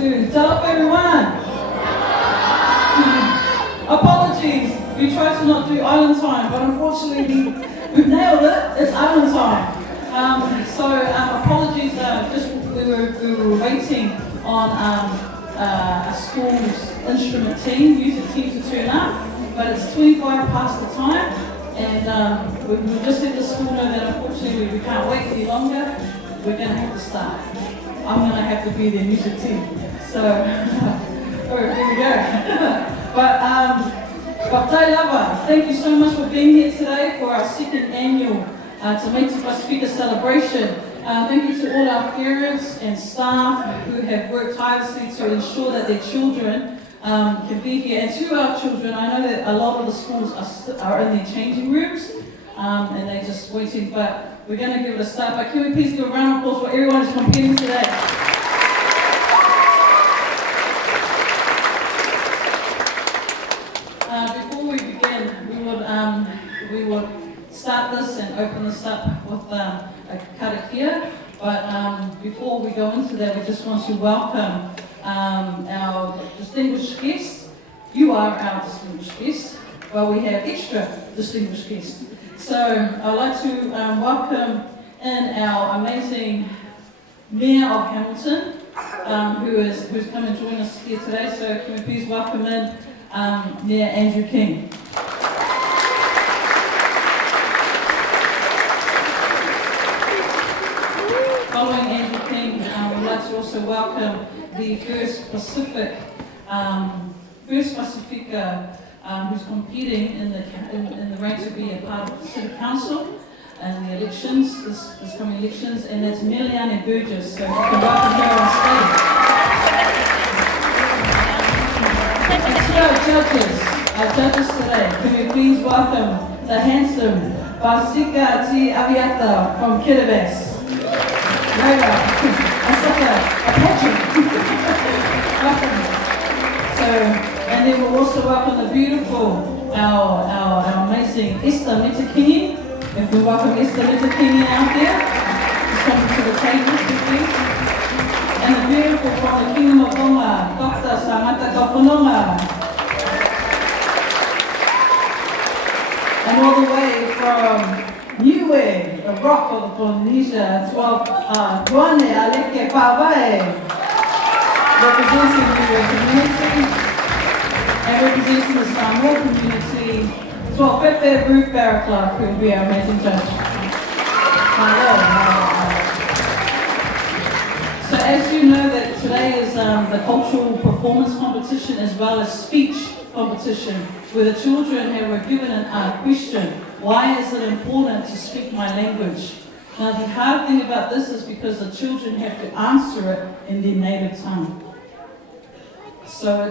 2. Tell up everyone. Apologies, we tried to not do island time, but unfortunately we've nailed it. It's island time. Apologies. We were waiting on a school's instrument team, music team to turn up, but it's 25 past the time, and we just let the school know that unfortunately we can't wait any longer. We're going to have to start. I'm going to have to be their music team. So, here we go. But Lava, thank you so much for being here today for our second annual TAMAITI PASIFIKA celebration. Thank you to all our parents and staff who have worked tirelessly to ensure that their children can be here. And to our children, I know that a lot of the schools are in their changing rooms and they're just waiting, but we're going to give it a start. But can we please give a round of applause for everyone who's competing today? We would start this and open this up with a karakia, but before we go into that, we just want to welcome our distinguished guests. You are our distinguished guests, but we have extra distinguished guests. So I'd like to welcome in our amazing Mayor of Hamilton, who's come and joined us here today. So can we please welcome in Mayor Andrew King. Following Andrew King, we'd like to also welcome the first PASIFIKA who's competing in the rank to be a part of the City Council and the elections, this coming elections, and that's Miliane Burgess. So we can welcome her on stage. And our judges today, can we please welcome the handsome Basika T. Aviata from Kiribati. That's like a pageant. So, and then we'll also welcome the beautiful, our amazing Esther Metakini. If we welcome Esther Metakini out there, just coming to the table, please. And the beautiful from the Kingdom of Tonga, Dr. Samantha Kapunonga. And all the way from Niue, the rock of Polynesia, 12, Guane Aleke Pawai, representing the community, and representing the Samoa community, 12 Pepe Ruth Barraclough, who will be our amazing judge. So as you know that today is the cultural performance competition as well as speech competition, where the children were given a question: why is it important to speak my language? Now the hard thing about this is because the children have to answer it in their native tongue. So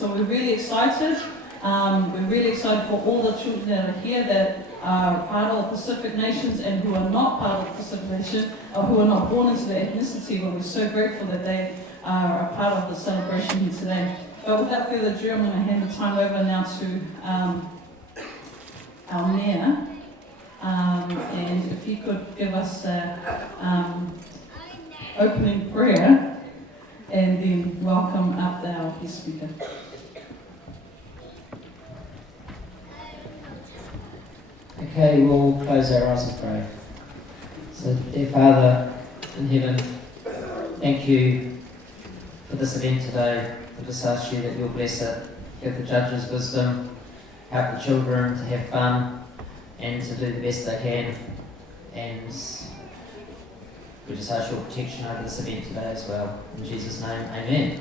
we're really excited. We're really excited for all the children that are here that are part of the Pacific Nations and who are not part of the Pacific Nation, or who are not born into the ethnicity, but we're so grateful that they are a part of the celebration here today. But without further ado, I'm going to hand the time over now to our Mayor, and if he could give us an opening prayer and then welcome up our guest speaker. Okay, we'll close our eyes and pray. So, dear Father in heaven, thank you for this event today. I just ask you that you'll bless it, give the judges wisdom, help the children to have fun and to do the best they can, and we just ask your protection over this event today as well. In Jesus' name, amen.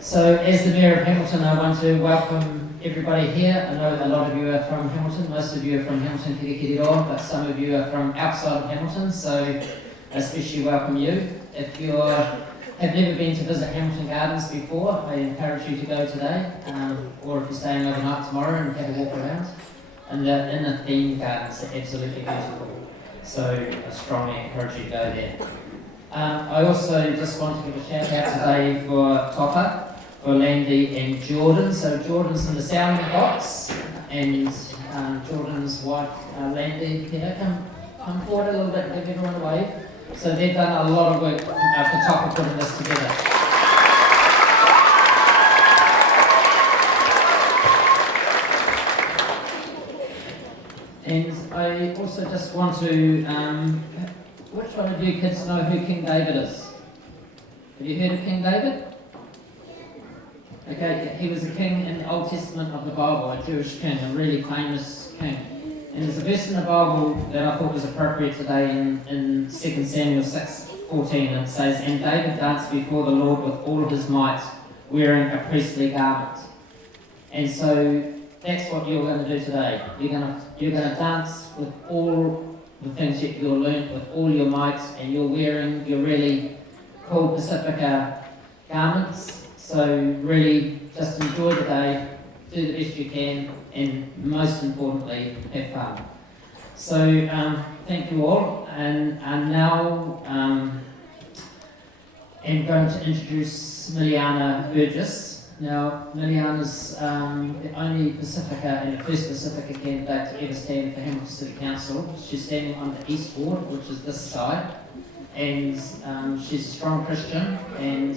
So as the Mayor of Hamilton, I want to welcome everybody here. I know a lot of you are from Hamilton, most of you are from Hamilton, Kirikiriroa, but some of you are from outside of Hamilton, so I especially welcome you. If you have never been to visit Hamilton Gardens before, I encourage you to go today, or if you're staying overnight tomorrow and have a walk around. And the inner theme gardens are absolutely beautiful, so I strongly encourage you to go there. I also just want to give a shout out today for TOPA, for Landy and Jordan. So Jordan's in the sound box, and Jordan's wife Landy, come forward a little bit, give everyone a wave. So they've done a lot of work for TOPA putting this together. And I also just want to, which one of you kids know who King David is? Have you heard of King David? Okay, he was a king in the Old Testament of the Bible, a Jewish king, a really famous king. And there's a verse in the Bible that I thought was appropriate today in 2 Samuel 6:14, and it says, "And David danced before the Lord with all of his might, wearing a priestly garment." And so that's what you're going to do today. You're going to dance with all the things that you'll learn with all your might, and you're wearing your really cool PASIFIKA garments. So really just enjoy the day, do the best you can, and most importantly, have fun. So thank you all, and now I'm going to introduce Miliana Burgess. Now, Miliana's the only PASIFIKA and the first PASIFIKA candidate to ever stand for Hamilton City Council. She's standing on the East Ward, which is this side, and she's a strong Christian, and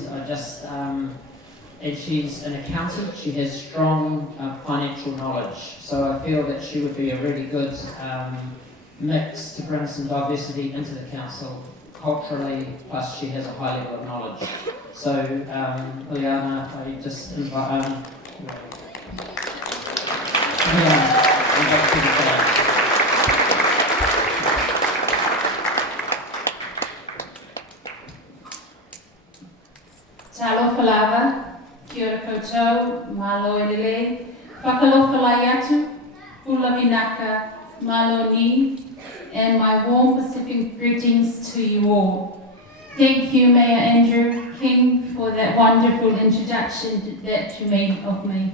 and she's an accountant. She has strong financial knowledge, so I feel that she would be a really good mix to bring some diversity into the council culturally, plus she has a high level of knowledge. So, Liana, I just invite invite you to say. Talofa lava, kia ora koutou, malo elele, whakalofa lai atu, hula vinaka, malo ni, and my warm Pacific greetings to you all. Thank you, Mayor Andrew King, for that wonderful introduction that you made of me.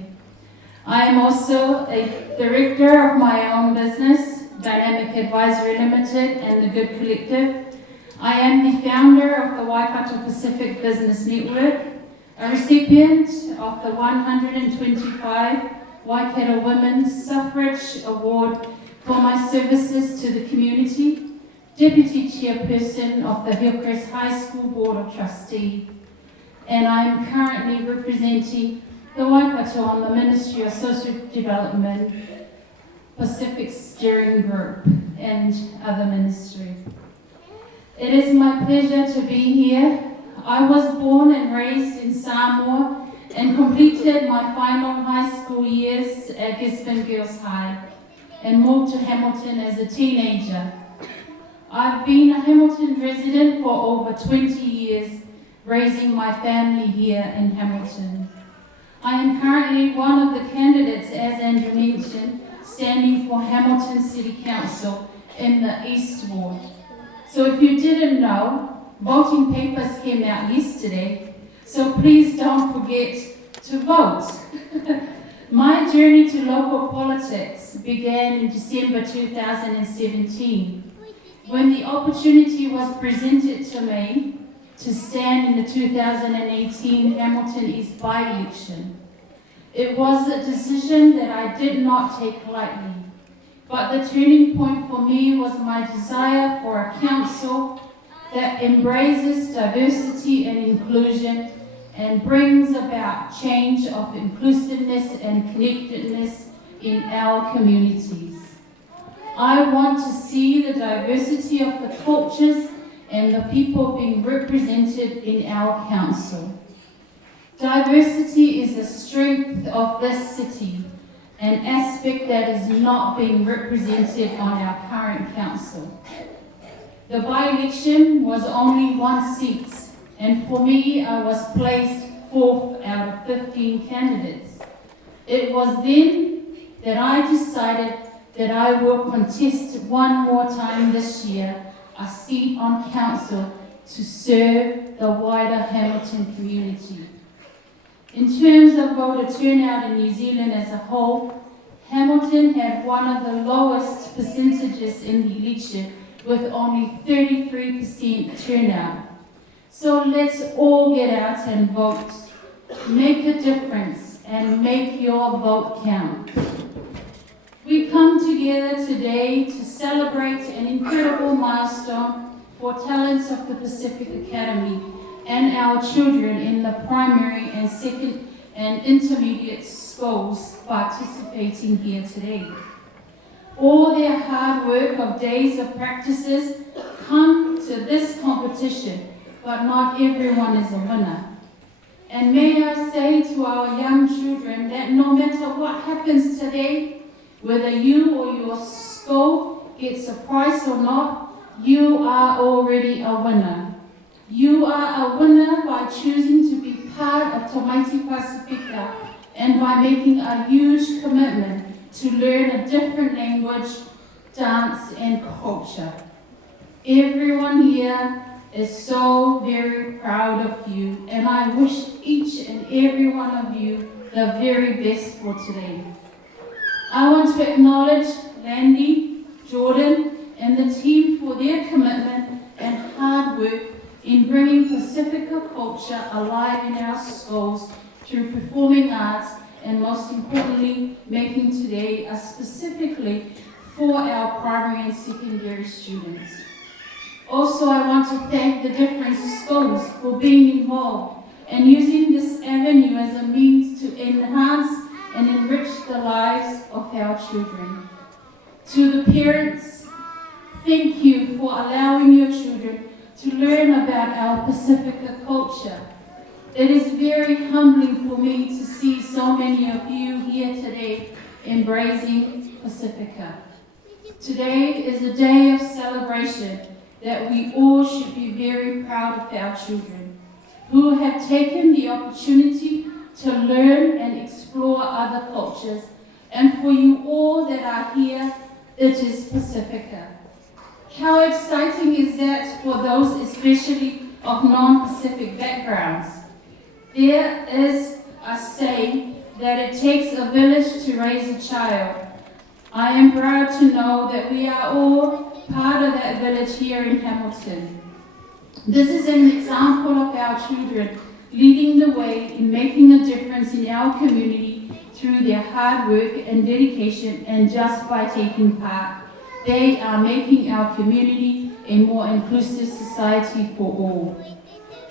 I am also a director of my own business, Dynamic Advisory Limited and the Good Collective. I am the founder of the Waikato Pacific Business Network, a recipient of the 125 Waikato Women's Suffrage Award for my services to the community, Deputy Chairperson of the Hillcrest High School Board of Trustees, and I am currently representing the Waikato on the Ministry of Social Development, Pacific Steering Group, and other ministries. It is my pleasure to be here. I was born and raised in Samoa and completed my final high school years at Gisborne Girls High and moved to Hamilton as a teenager. I've been a Hamilton resident for over 20 years, raising my family here in Hamilton. I am currently one of the candidates, as Andrew mentioned, standing for Hamilton City Council in the East Ward. So if you didn't know, voting papers came out yesterday, so please don't forget to vote. My journey to local politics began in December 2017, when the opportunity was presented to me to stand in the 2018 Hamilton East by-election. It was a decision that I did not take lightly, but the turning point for me was my desire for a council that embraces diversity and inclusion and brings about change of inclusiveness and connectedness in our communities. I want to see the diversity of the cultures and the people being represented in our council. Diversity is a strength of this city, an aspect that is not being represented on our current council. The by-election was only one seat, and for me, I was placed 4th out of 15 candidates. It was then that I decided that I will contest one more time this year a seat on council to serve the wider Hamilton community. In terms of voter turnout in New Zealand as a whole, Hamilton had one of the lowest percentages in the election, with only 33% turnout. So let's all get out and vote. Make a difference and make your vote count. We come together today to celebrate an incredible milestone for talents of the Pacific Academy and our children in the primary and second and intermediate schools participating here today. All their hard work of days of practices come to this competition, but not everyone is a winner. And may I say to our young children that no matter what happens today, whether you or your school gets a prize or not, you are already a winner. You are a winner by choosing to be part of TAMAITI PASIFIKA and by making a huge commitment to learn a different language, dance, and culture. Everyone here is so very proud of you, and I wish each and every one of you the very best for today. I want to acknowledge Landy, Jordan, and the team for their commitment and hard work in bringing Pasifika culture alive in our schools through performing arts and most importantly, making today a specifically for our primary and secondary students. Also, I want to thank the different schools for being involved and using this avenue as a means to enhance and enrich the lives of our children. To the parents, thank you for allowing your children to learn about our Pacifica culture. It is very humbling for me to see so many of you here today embracing Pacifica. Today is a day of celebration that we all should be very proud of our children who have taken the opportunity to learn and explore other cultures. And for you all that are here, it is Pacifica. How exciting is that for those especially of non-Pacific backgrounds? There is a saying that it takes a village to raise a child. I am proud to know that we are all part of that village here in Hamilton. This is an example of our children leading the way in making a difference in our community through their hard work and dedication, and just by taking part, they are making our community a more inclusive society for all.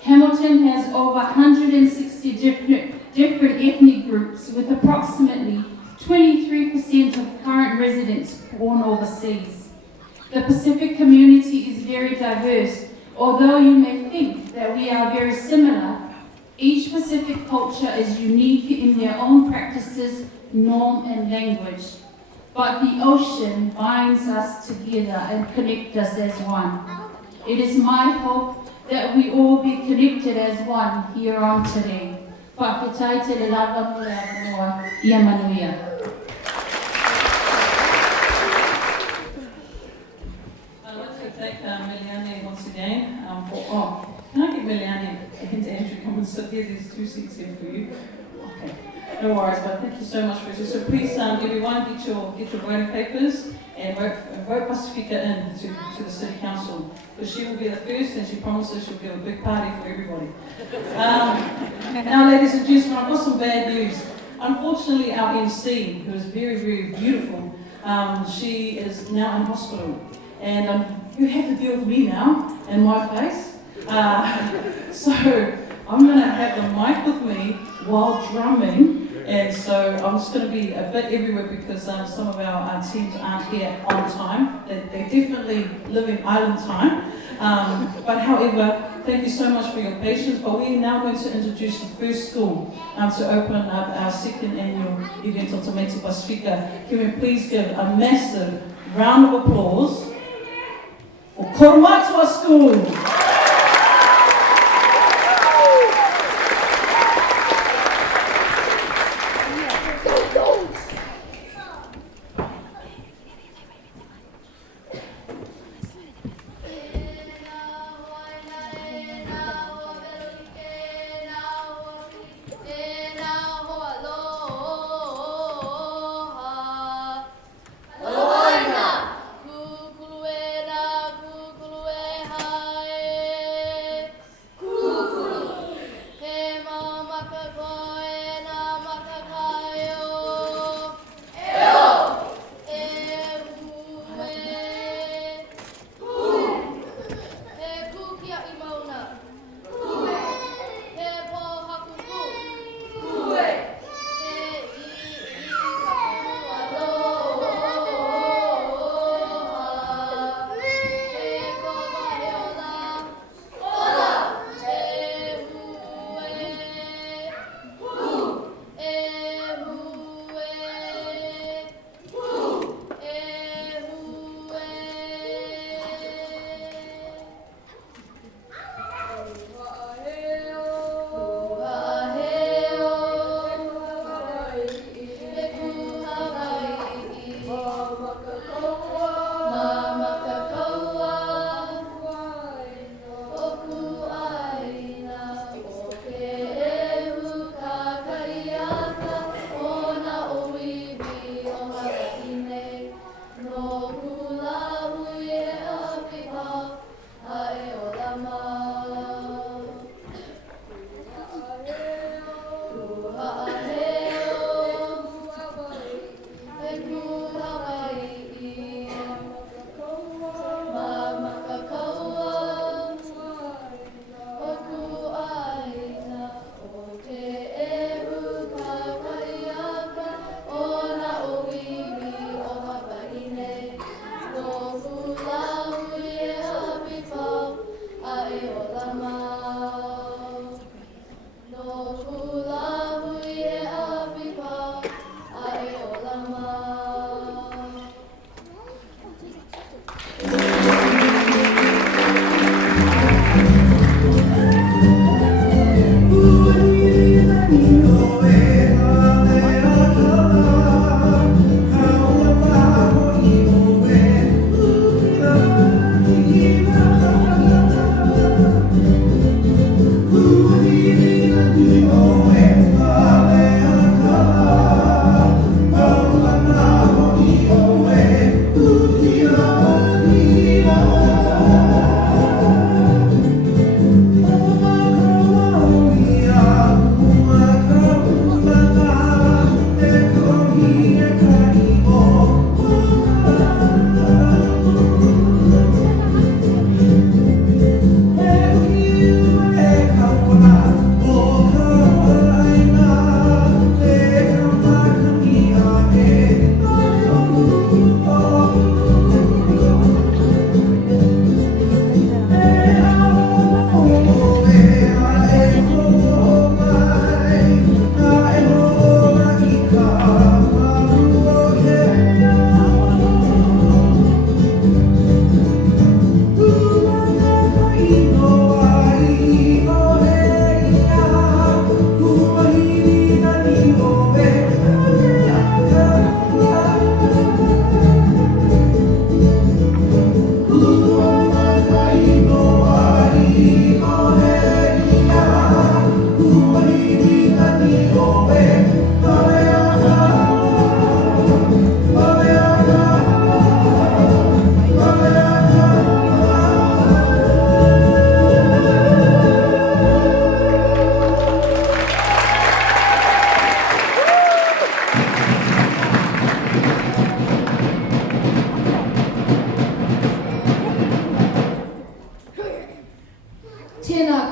Hamilton has over 160 different ethnic groups with approximately 23% of current residents born overseas. The Pacific community is very diverse. Although you may think that we are very similar, each Pacific culture is unique in their own practices, norm, and language. But the ocean binds us together and connects us as one. It is my hope that we all be connected as one here on today. Whakawhitai te le lava mo le aroa, ia manuia. I'd like to thank Miliane once again can I get Miliane and Andrew come and sit here? There's 2 seats here for you. Okay, no worries, but thank you so much for it. So please, everyone, get your voting papers and vote Pasifika in to the City Council, because she will be the first and she promises she'll give a big party for everybody. Now, ladies and gentlemen, I've got some bad news. Unfortunately, our MC, who is very, very beautiful, she is now in hospital. And you have to deal with me now and my face. So I'm going to have the mic with me while drumming. And so I'm just going to be a bit everywhere because some of our teams aren't here on time. They definitely live in island time. But however, thank you so much for your patience. But we're now going to introduce the first school to open up our second annual event on TAMAITI PASIFIKA. Can we please give a massive round of applause for Koromatua School?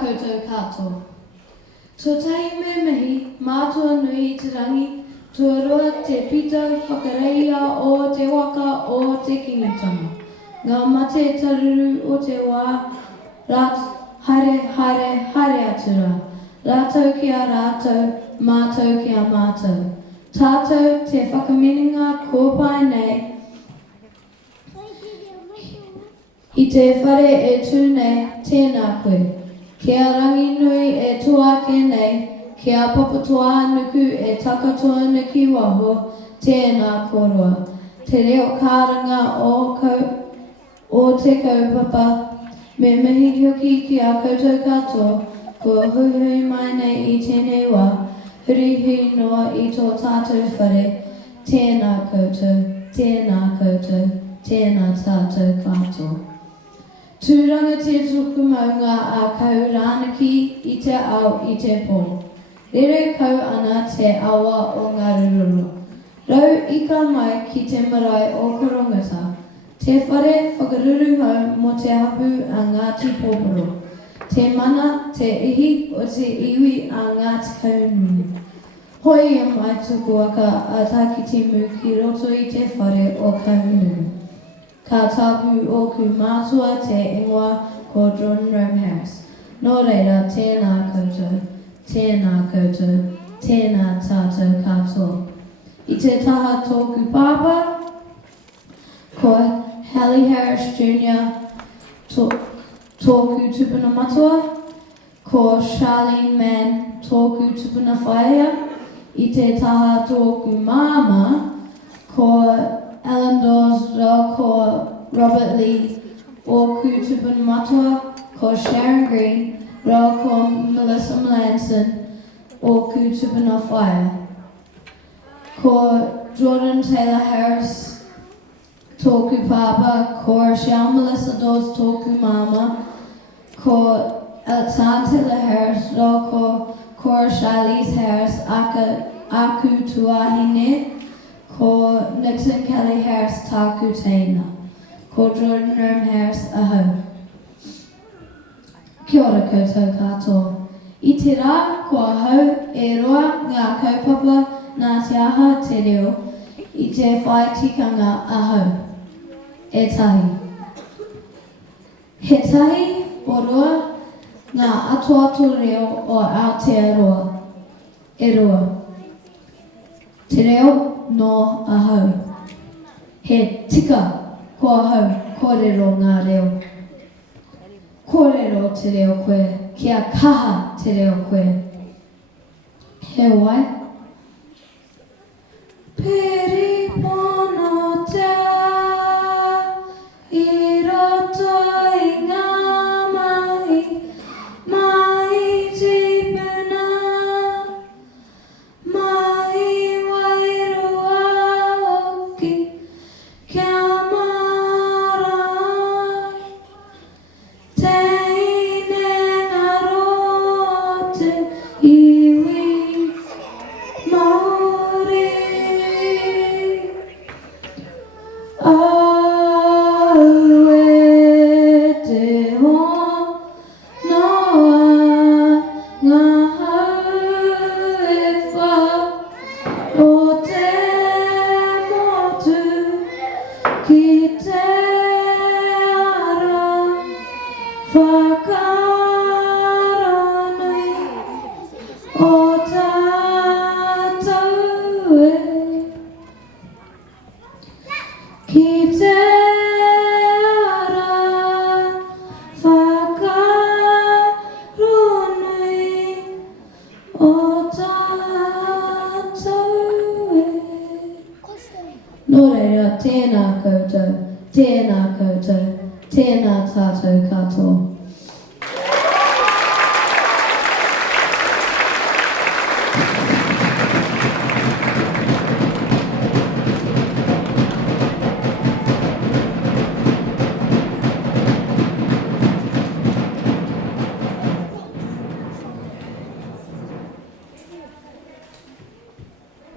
koutou katoa. Tō tahi me mihi, mātua nui te rangi, tuarua te pito whakareia o te waka o te kingitanga. Ngā mate taruru o te wā, rat, haere atura. Rātou ki a rātou, mātou ki a mātou. Tātou te whakamininga kōpai nei, i te whare e tūnei, tēnā koe. Kia rangi nui e tuake nei, kia papatua nuku e takatua nuki waho, tēnā korua. Te reo kāranga o te kaupapa, me mihi hoki ki a koutou katoa, kua huhui mai nei i tēnei wā, hurihui noa i tō tātou whare, tēnā koutou, tēnā tātou katoa. Tūranga te tuku maunga a kau rānaki i te ao i te pō. Rere kau ana te awa o ngā rururu. Rau ika mai ki te marae o korongata. Te whare whakaruru hau mo te hapu a Ngāti Pōporo. Te mana, te ihi o te iwi a Ngāti Kaununu. Hoi a mai tuku aka a taki timu ki roto i te whare o Kaununu. Ka tapu o ku mātua te ingoa ko John Rome Harris. Nō reira, tēnā koutou, tēnā tātou katoa. I te taha tōku pāpa, ko Hallie Harris Jr. Tōku tupuna matua, ko Charlene Mann tōku tupuna whaia. I te taha tōku māma, ko Alan Dawes, rā ko Robert Lee, o ku tupuna matua, ko Sharon Green, rā ko Melissa Melanson, o ku tupuna whaia. Ko Jordan Taylor Harris, tōku pāpa, ko Rochelle Melissa Dawes, tōku māma, ko Alexander Taylor Harris, rā ko Cora Charlize Harris, aku tuahine, ko Nixon Kelly Harris tāku teina. Ko Jordan Rome Harris ahau. Kia ora koutou katoa. I te rā, kua hau e roa ngā kaupapa nā te aha te reo i te whai tikanga ahau. E tahi. He tahi o roa ngā atu reo o Aotearoa. E roa. Te reo no ahau. He tika kua hau, kōrero ngā reo. Kōrero te reo koe, kia kaha te reo koe. He wai. Peri pono te i roto i ngā mai tipuna, mai wairua oki, kia marae. Teine ngā rote iwi Māori. Nō reira, tēnā koutou, tēnā tātou katoa.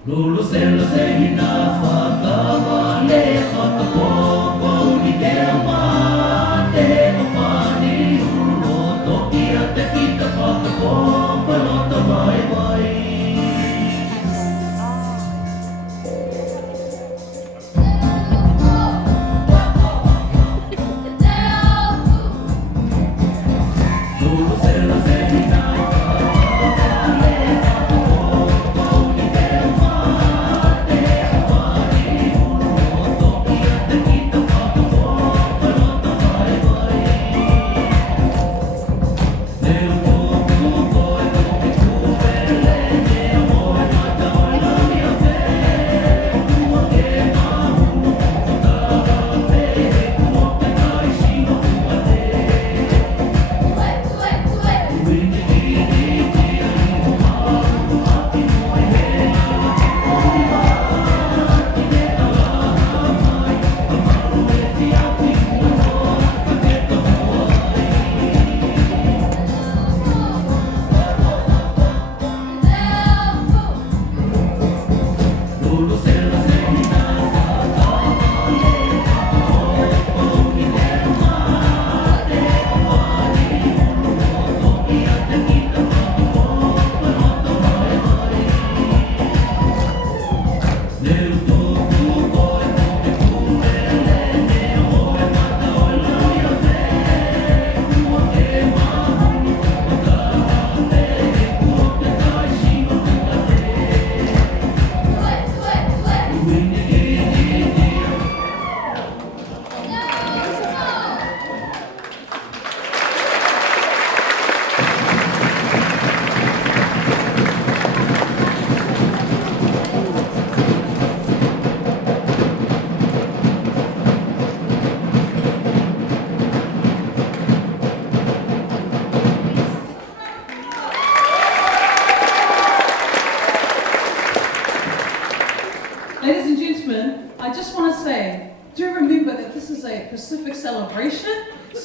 Lulu sela sehina whakawale whakapoko ni te amate o whani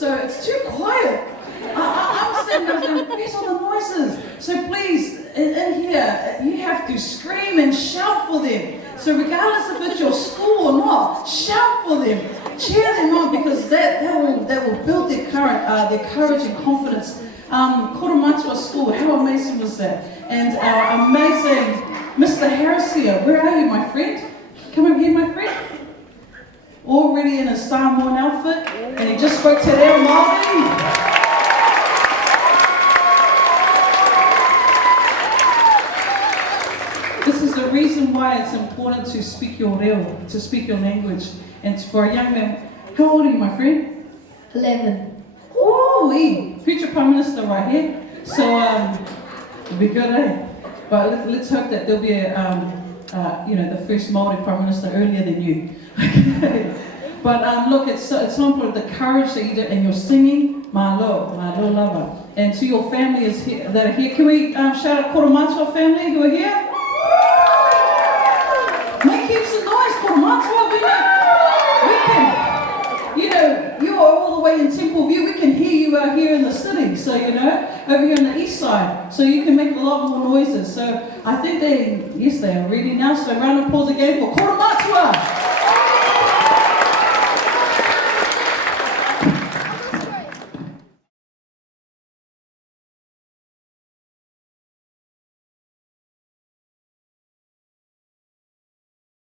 So it's too quiet. I'm sitting there going, where's all the noises? So please, in here, you have to scream and shout for them. So regardless if it's your school or not, shout for them. Cheer them on, because that will build their courage and confidence. Koromatua School, how amazing was that? And our amazing Mr. Harris here. Where are you, my friend? Come over here, my friend. Already in a Samoan outfit, and he just spoke to their Māori. This is the reason why it's important to speak your reo, to speak your language. And for a young man, how old are you, my friend? 11. Oh, future Prime Minister right here. So it'll be good, eh? But let's hope that there'll be the first Māori Prime Minister earlier than you. Okay. But look, it's so important, the courage that you do, and your singing, malo lava. And to your family that are here, can we shout out Koromatua family who are here? Make heaps of noise, Koromatua. We can, you are all the way in Temple View. We can hear you out here in the city. So over here on the east side. So you can make a lot more noises. So I think they are ready now. So round of applause again for Koromatua.